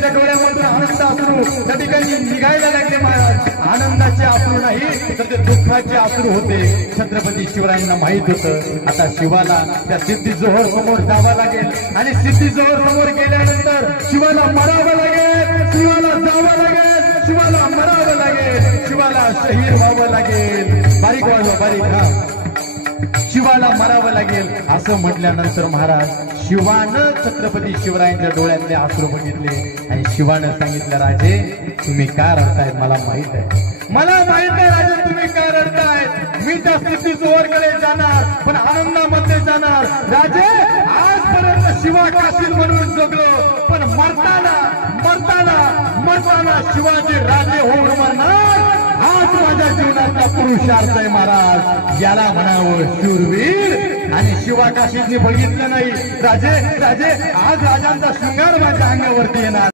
त्यांच्या डोळ्यामधून आनंद अश्रू त्या ठिकाणी निघायला लागले महाराज. आनंदाचे अश्रू नाही तर ते दुःखाचे अश्रू होते. छत्रपती शिवरायांना माहित होतं आता शिवाला त्या सिद्धी जोहर समोर जावं लागेल आणि सिद्धी जोहर समोर गेल्यानंतर शिवाला मरावं लागेल, शिवाला जावं लागेल, शिवाला मरावं लागेल, शिवाला शहीद व्हावं लागेल. बारीक वाजवा बारीक. हा, शिवाला मारावं लागेल असं म्हटल्यानंतर महाराज शिवानं छत्रपती शिवरायांच्या डोळ्यातले अश्रू बघितले आणि शिवानं सांगितलं राजे तुम्ही का रडताय मला माहित आहे, मला माहित आहे राजे तुम्ही का रडताय. मी त्या सिद्धी जोहरकडे जाणार पण आनंदामध्ये जाणार. राजे आजपर्यंत शिवा काशील म्हणून जगलो पण मरताना मरताना मरताना शिवाजी राजे होऊन मरणार. हाच माझ्या जीवनातला पुरुषार्थ आहे महाराज. याला म्हणावं शूरवीर. आणि शिवा काशीदने बघितलं नाही राजे राजे आज राजांचा शृंगार माझ्या अंगावरती येणार.